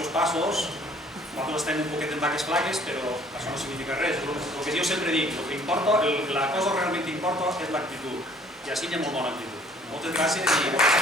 diversos passos. Nosaltres estem un poquet en vaques flaques, però això no significa res. El que jo sempre dic, la cosa realment que importa és l'actitud. I així hi ha molt bona actitud. Moltes gràcies i